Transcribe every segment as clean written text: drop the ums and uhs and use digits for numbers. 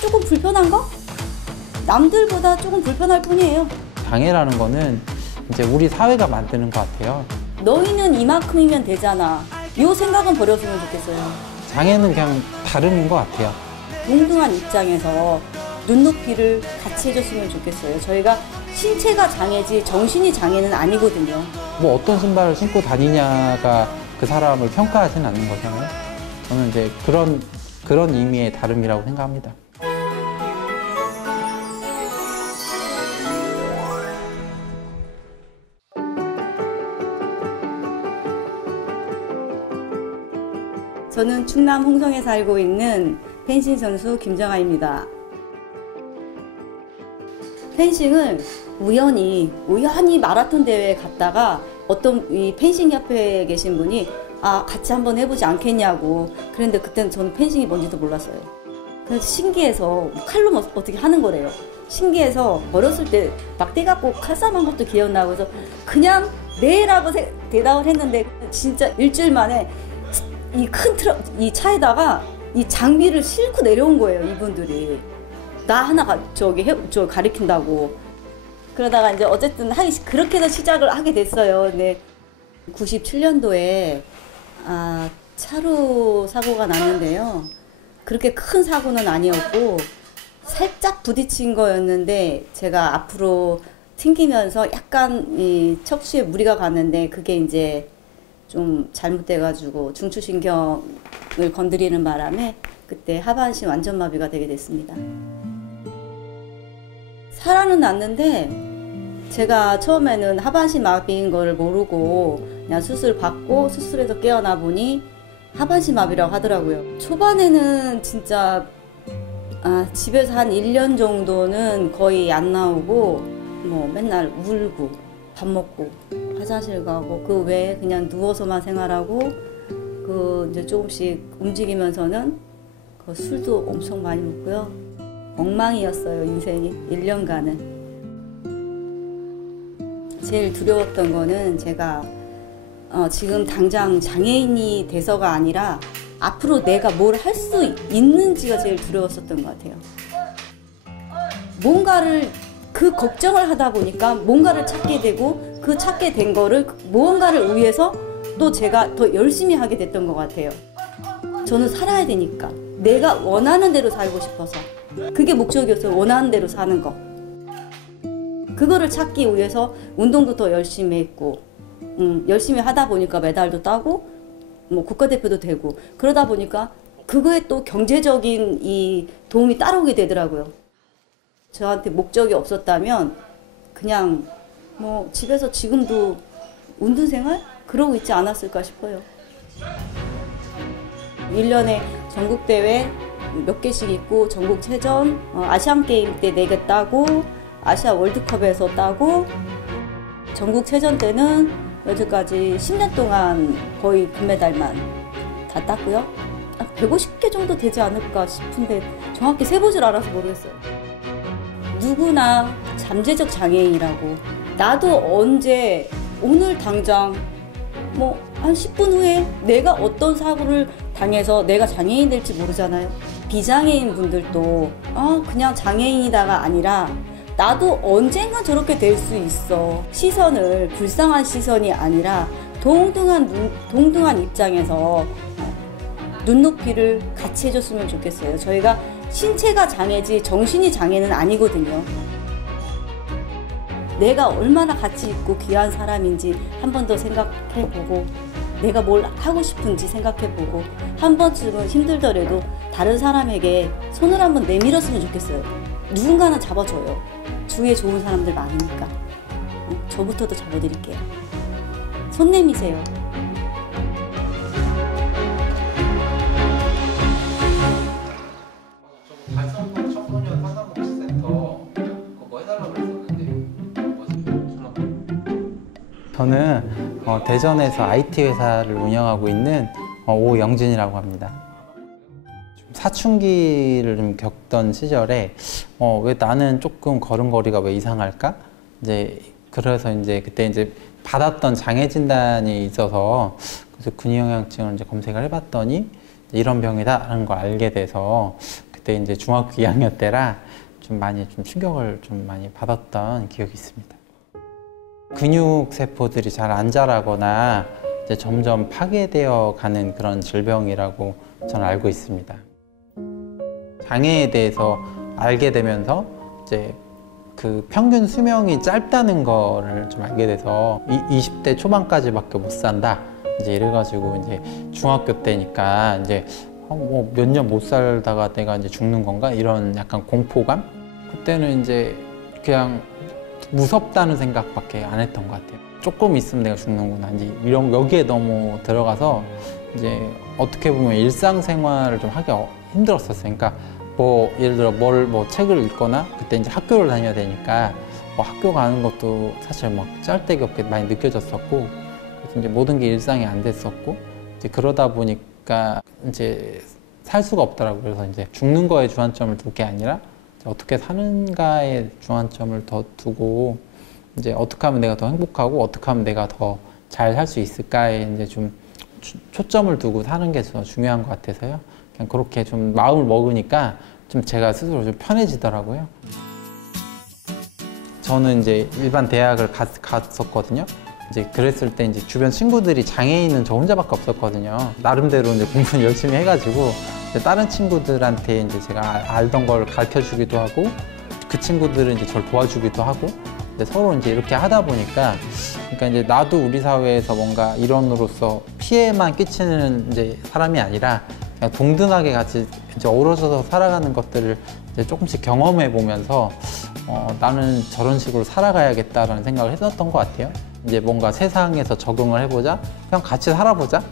조금 불편한 거? 남들보다 조금 불편할 뿐이에요. 장애라는 거는 이제 우리 사회가 만드는 것 같아요. 너희는 이만큼이면 되잖아. 이 생각은 버렸으면 좋겠어요. 장애는 그냥 다름인 것 같아요. 동등한 입장에서 눈높이를 같이 해줬으면 좋겠어요. 저희가 신체가 장애지 정신이 장애는 아니거든요. 뭐 어떤 신발을 신고 다니냐가 그 사람을 평가하지는 않는 거잖아요. 저는 이제 그런 의미의 다름이라고 생각합니다. 저는 충남 홍성에 살고 있는 펜싱 선수 김정아입니다. 펜싱을 우연히 마라톤 대회에 갔다가 어떤 이 펜싱 협회에 계신 분이 같이 한번 해보지 않겠냐고. 그런데 그때는 저는 펜싱이 뭔지도 몰랐어요. 그래서 신기해서 칼로 어떻게 하는 거래요. 신기해서 어렸을 때 막대 갖고 칼싸움한 것도 기억나고 해서 그냥 네라고 대답을 했는데 진짜 일주일 만에 이 큰 이 차에다가 이 장비를 싣고 내려온 거예요, 이분들이. 나 하나 저기 가리킨다고. 그러다가 이제 어쨌든 그렇게 해서 시작을 하게 됐어요. 근데 97년도에 차로 사고가 났는데요. 그렇게 큰 사고는 아니었고 살짝 부딪힌 거였는데 제가 앞으로 튕기면서 약간 이 척추에 무리가 갔는데 그게 이제 좀 잘못돼가지고 중추신경을 건드리는 바람에 그때 하반신 완전마비가 되게 됐습니다. 살아는 났는데 제가 처음에는 하반신 마비인 거를 모르고 그냥 수술 받고 수술해서 깨어나 보니 하반신 마비라고 하더라고요. 초반에는 진짜 집에서 한 1년 정도는 거의 안 나오고 뭐 맨날 울고 밥 먹고 화장실 가고 그 외에 그냥 누워서만 생활하고 이제 조금씩 움직이면서는 그 술도 엄청 많이 먹고요. 엉망이었어요, 인생이 1년간은. 제일 두려웠던 거는 제가 지금 당장 장애인이 돼서가 아니라 앞으로 내가 뭘 할 수 있는지가 제일 두려웠었던 것 같아요. 뭔가를 그 걱정을 하다 보니까 뭔가를 찾게 되고 그 찾게 된 거를 무언가를 위해서 또 제가 더 열심히 하게 됐던 것 같아요. 저는 살아야 되니까 내가 원하는 대로 살고 싶어서 그게 목적이었어요. 원하는 대로 사는 거. 그거를 찾기 위해서 운동도 더 열심히 했고 열심히 하다 보니까 메달도 따고 뭐 국가대표도 되고 그러다 보니까 그거에 또 경제적인 이 도움이 따라오게 되더라고요. 저한테 목적이 없었다면 그냥 뭐 집에서 지금도 운동생활? 그러고 있지 않았을까 싶어요. 1년에 전국대회 몇 개씩 있고 전국체전, 아시안게임 때 4개 따고 아시아 월드컵에서 따고 전국체전 때는 여기까지 10년 동안 거의 금메달만 다 땄고요. 150개 정도 되지 않을까 싶은데 정확히 세보질 않아서 모르겠어요. 누구나 잠재적 장애인이라고 나도 언제 오늘 당장 뭐 한 10분 후에 내가 어떤 사고를 당해서 내가 장애인 될지 모르잖아요. 비장애인 분들도 그냥 장애인이다가 아니라 나도 언젠간 저렇게 될 수 있어. 시선을 불쌍한 시선이 아니라 동등한 입장에서 눈높이를 같이 해줬으면 좋겠어요. 저희가 신체가 장애지 정신이 장애는 아니거든요. 내가 얼마나 가치 있고 귀한 사람인지 한 번 더 생각해보고 내가 뭘 하고 싶은지 생각해보고 한 번쯤은 힘들더라도 다른 사람에게 손을 한번 내밀었으면 좋겠어요. 누군가는 잡아줘요. 주위에 좋은 사람들 많으니까. 저부터도 잡아드릴게요. 손 내미세요. 달성동 청소년 상담복지센터 그거 해달라고 그랬었는데 저는 대전에서 IT 회사를 운영하고 있는 오영진이라고 합니다. 사춘기를 좀 겪던 시절에 왜 나는 조금 걸음걸이가 왜 이상할까? 그래서 그때 받았던 장애 진단이 있어서 그래서 근육영양증을 검색을 해봤더니 이런 병이다라는 걸 알게 돼서 그때 이제 중학교 2학년 때라 좀 많이 좀 충격을 좀 많이 받았던 기억이 있습니다. 근육 세포들이 잘 안 자라거나 이제 점점 파괴되어 가는 그런 질병이라고 저는 알고 있습니다. 장애에 대해서 알게 되면서 이제 그 평균 수명이 짧다는 거를 좀 알게 돼서 20대 초반까지밖에 못 산다. 이제 이래가지고 이제 중학교 때니까 이제 뭐 몇 년 못 살다가 내가 이제 죽는 건가 이런 약간 공포감. 그때는 이제 그냥 무섭다는 생각밖에 안 했던 것 같아요. 조금 있으면 내가 죽는구나. 이제 이런 여기에 너무 들어가서 이제 어떻게 보면 일상생활을 좀 하기 힘들었었어요. 그러니까 뭐 예를 들어 뭐 책을 읽거나 그때 이제 학교를 다녀야 되니까 뭐 학교 가는 것도 사실 막 짤데기 없게 많이 느껴졌었고 그래서 이제 모든 게 일상이 안 됐었고 이제 그러다 보니까 이제 살 수가 없더라고요. 그래서 이제 죽는 거에 주안점을 둘 게 아니라 어떻게 사는가에 주안점을 더 두고 이제 어떻게 하면 내가 더 행복하고 어떻게 하면 내가 더 잘 살 수 있을까에 이제 좀 초점을 두고 사는 게 더 중요한 것 같아서요. 그냥 그렇게 좀 마음을 먹으니까 좀 제가 스스로 좀 편해지더라고요. 저는 이제 일반 대학을 갔었거든요. 이제 그랬을 때 이제 주변 친구들이 장애인은 저 혼자밖에 없었거든요. 나름대로 이제 공부는 열심히 해가지고 다른 친구들한테 이제 제가 알던 걸 가르쳐 주기도 하고 그 친구들은 이제 저를 도와주기도 하고 서로 이제 이렇게 하다 보니까 그러니까 이제 나도 우리 사회에서 뭔가 일원으로서 피해만 끼치는 이제 사람이 아니라 그냥 동등하게 같이 이제 어우러져서 살아가는 것들을 이제 조금씩 경험해 보면서 나는 저런 식으로 살아가야겠다라는 생각을 했었던 것 같아요. 이제 뭔가 세상에서 적응을 해보자, 그냥 같이 살아보자.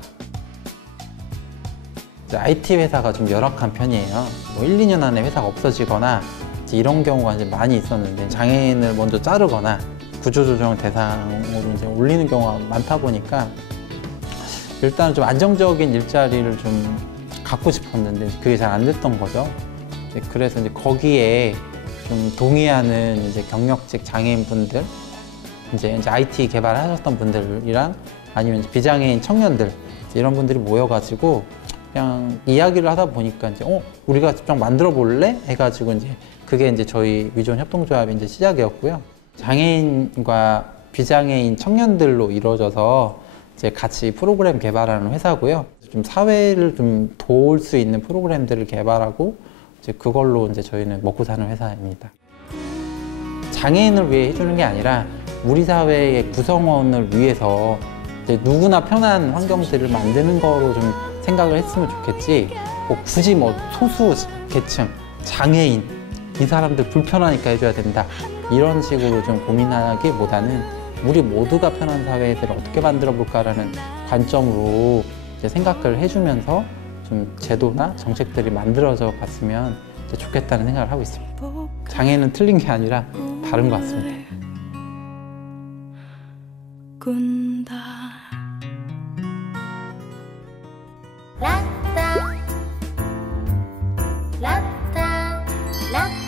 이제 IT 회사가 좀 열악한 편이에요. 뭐 1, 2년 안에 회사가 없어지거나 이런 경우가 이제 많이 있었는데 장애인을 먼저 자르거나 구조조정 대상으로 이제 올리는 경우가 많다 보니까 일단 좀 안정적인 일자리를 좀 갖고 싶었는데 그게 잘 안 됐던 거죠. 그래서 이제 거기에 좀 동의하는 이제 경력직 장애인분들, 이제 IT 개발하셨던 분들이랑 아니면 이제 비장애인 청년들 이런 분들이 모여가지고 그냥 이야기를 하다 보니까 이제 우리가 좀 만들어 볼래? 해가지고 이제 그게 이제 저희 위존 협동조합의 이제 시작이었고요. 장애인과 비장애인 청년들로 이루어져서 이제 같이 프로그램 개발하는 회사고요. 좀 사회를 좀 도울 수 있는 프로그램들을 개발하고 이제 그걸로 이제 저희는 먹고 사는 회사입니다. 장애인을 위해 해주는 게 아니라 우리 사회의 구성원을 위해서 이제 누구나 편한 환경들을 만드는 거로 좀 생각을 했으면 좋겠지. 뭐 굳이 뭐 소수 계층, 장애인 이 사람들 불편하니까 해줘야 된다 이런 식으로 좀 고민하기보다는 우리 모두가 편한 사회를 어떻게 만들어 볼까라는 관점으로 이제 생각을 해주면서 좀 제도나 정책들이 만들어져 갔으면 좋겠다는 생각을 하고 있습니다. 장애는 틀린 게 아니라 다른 것 같습니다. 꾼다. 라따 라따 라따